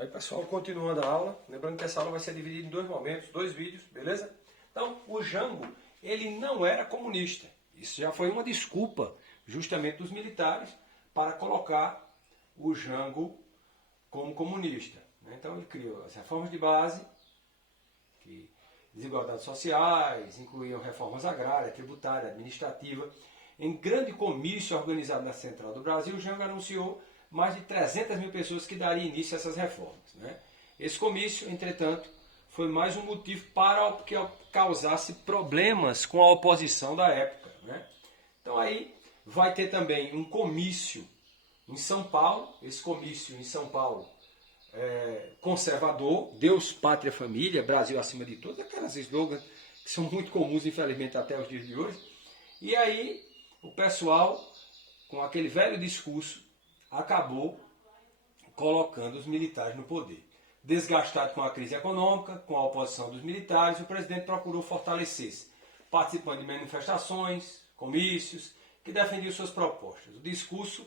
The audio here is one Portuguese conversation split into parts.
Aí, pessoal, continuando a aula, lembrando que essa aula vai ser dividida em dois momentos, dois vídeos, beleza? Então, o Jango, ele não era comunista. Isso já foi uma desculpa, justamente dos militares, para colocar o Jango como comunista. Então, ele criou as reformas de base, que desigualdades sociais, incluíam reformas agrárias, tributárias, administrativas. Em grande comício organizado na Central do Brasil, o Jango anunciou mais de 300 mil pessoas que dariam início a essas reformas. Esse comício, entretanto, foi mais um motivo para que causasse problemas com a oposição da época. Então aí vai ter também um comício em São Paulo, esse comício em São Paulo conservador, Deus, Pátria, Família, Brasil acima de tudo, aquelas slogans que são muito comuns, infelizmente, até os dias de hoje. E aí o pessoal, com aquele velho discurso, acabou colocando os militares no poder. Desgastado com a crise econômica, com a oposição dos militares, o presidente procurou fortalecer-se, participando de manifestações, comícios, que defendiam suas propostas. O discurso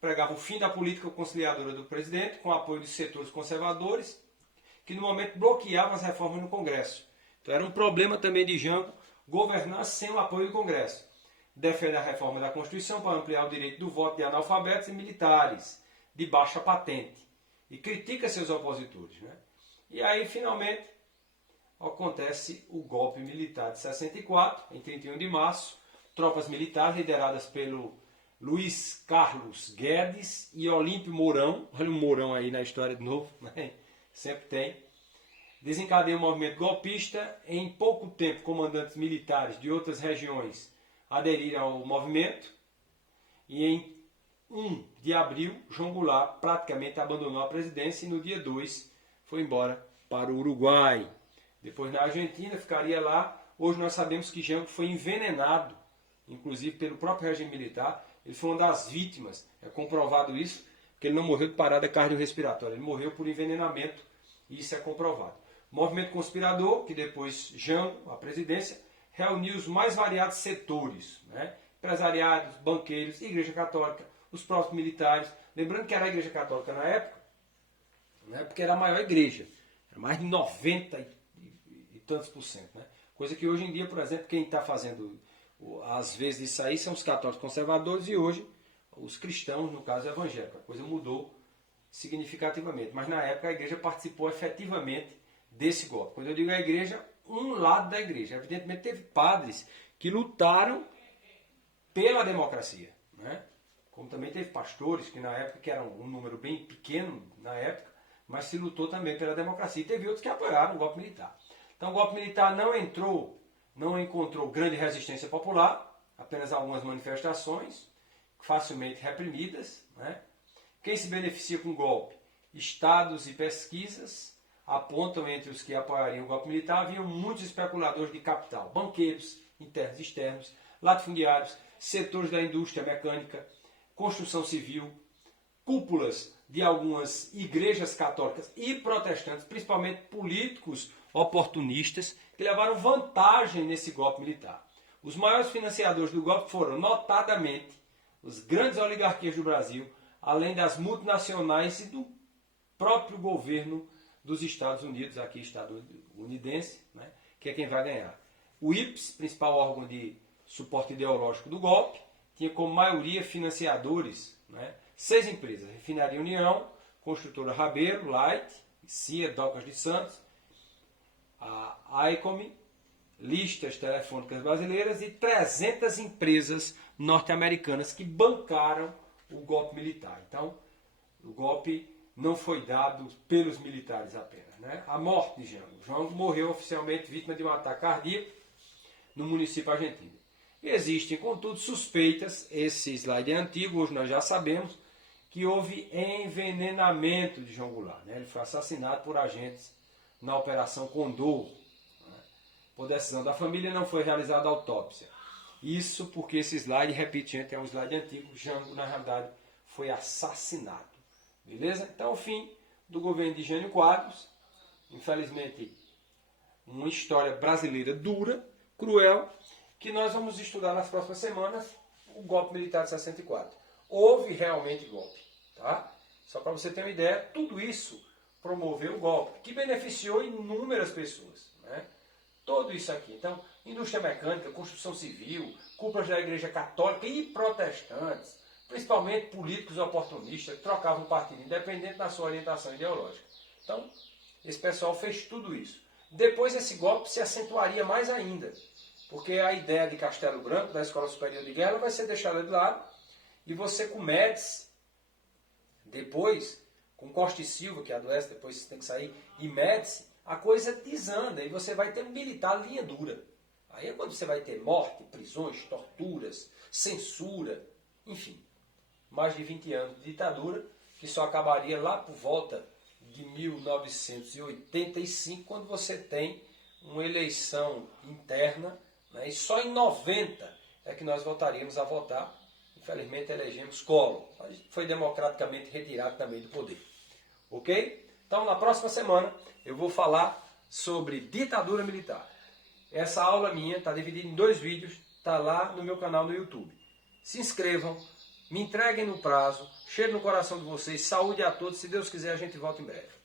pregava o fim da política conciliadora do presidente, com o apoio de setores conservadores, que no momento bloqueavam as reformas no Congresso. Então era um problema também de Jango governar sem o apoio do Congresso. Defende a reforma da Constituição para ampliar o direito do voto de analfabetos e militares de baixa patente. E critica seus opositores. E aí, finalmente, acontece o golpe militar de 64, em 31 de março. Tropas militares lideradas pelo Luiz Carlos Guedes e Olímpio Mourão. Olha o Mourão aí na história de novo, sempre tem. Desencadeiam um movimento golpista. Em pouco tempo, comandantes militares de outras regiões aderiram ao movimento. E em 1 de abril, João Goulart praticamente abandonou a presidência e no dia 2 foi embora para o Uruguai. Depois na Argentina, ficaria lá. Hoje nós sabemos que Jango foi envenenado, inclusive pelo próprio regime militar. Ele foi uma das vítimas, é comprovado isso, que ele não morreu de parada cardiorrespiratória, ele morreu por envenenamento, e isso é comprovado. Movimento conspirador, que depois Jango, a presidência, reuniu os mais variados setores, empresariados, banqueiros, Igreja Católica, os próprios militares. Lembrando que era a Igreja Católica na época, porque era a maior igreja, era mais de 90 e tantos por cento. Coisa que hoje em dia, por exemplo, quem está fazendo às vezes isso aí são os católicos conservadores e hoje os cristãos, no caso evangélicos. A coisa mudou significativamente, mas na época a igreja participou efetivamente desse golpe. Quando eu digo a igreja, um lado da igreja. Evidentemente teve padres que lutaram pela democracia, como também teve pastores que na época, que eram um número bem pequeno na época, mas se lutou também pela democracia. E teve outros que apoiaram o golpe militar. Então o golpe militar não encontrou grande resistência popular, apenas algumas manifestações, facilmente reprimidas. Quem se beneficia com o golpe? Estados e pesquisas apontam entre os que apoiariam o golpe militar, haviam muitos especuladores de capital, banqueiros, internos e externos, latifundiários, setores da indústria mecânica, construção civil, cúpulas de algumas igrejas católicas e protestantes, principalmente políticos oportunistas, que levaram vantagem nesse golpe militar. Os maiores financiadores do golpe foram, notadamente, os grandes oligarquias do Brasil, além das multinacionais e do próprio governo dos Estados Unidos, aqui estadunidense, que é quem vai ganhar. O IPES, principal órgão de suporte ideológico do golpe, tinha como maioria financiadores 6 empresas: Refinaria União, Construtora Rabeiro, Light, CIA, Docas de Santos, a ICOM, Listas Telefônicas Brasileiras e 300 empresas norte-americanas que bancaram o golpe militar. Então, o golpe não foi dado pelos militares apenas. A morte de Jango. Jango morreu oficialmente vítima de um ataque cardíaco no município argentino. Existem, contudo, suspeitas, esse slide é antigo, hoje nós já sabemos, que houve envenenamento de João Goulart. Ele foi assassinado por agentes na Operação Condor. Por decisão da família não foi realizada a autópsia. Isso porque esse slide, repito, gente, é um slide antigo. Jango, na realidade, foi assassinado. Beleza? Então, o fim do governo de Jânio Quadros. Infelizmente, uma história brasileira dura, cruel, que nós vamos estudar nas próximas semanas, o golpe militar de 64. Houve realmente golpe. Só para você ter uma ideia, tudo isso promoveu o golpe, que beneficiou inúmeras pessoas, né? Tudo isso aqui. Então, indústria mecânica, construção civil, cúpulas da Igreja Católica e protestantes, principalmente políticos oportunistas, que trocavam partido independente da sua orientação ideológica. Então, esse pessoal fez tudo isso. Depois esse golpe se acentuaria mais ainda, porque a ideia de Castelo Branco, da Escola Superior de Guerra, vai ser deixada de lado, e você com Médici, depois, com Costa e Silva, que adoece, depois tem que sair, e Médici, a coisa desanda, e você vai ter um militar linha dura. Aí é quando você vai ter morte, prisões, torturas, censura, enfim. Mais de 20 anos de ditadura, que só acabaria lá por volta de 1985, quando você tem uma eleição interna, né, e só em 90 é que nós voltaríamos a votar. Infelizmente elegemos Collor, mas foi democraticamente retirado também do poder. Ok? Então na próxima semana eu vou falar sobre ditadura militar. Essa aula minha está dividida em 2 vídeos, está lá no meu canal no YouTube. Se inscrevam, me entreguem no prazo, cheiro no coração de vocês, saúde a todos, se Deus quiser a gente volta em breve.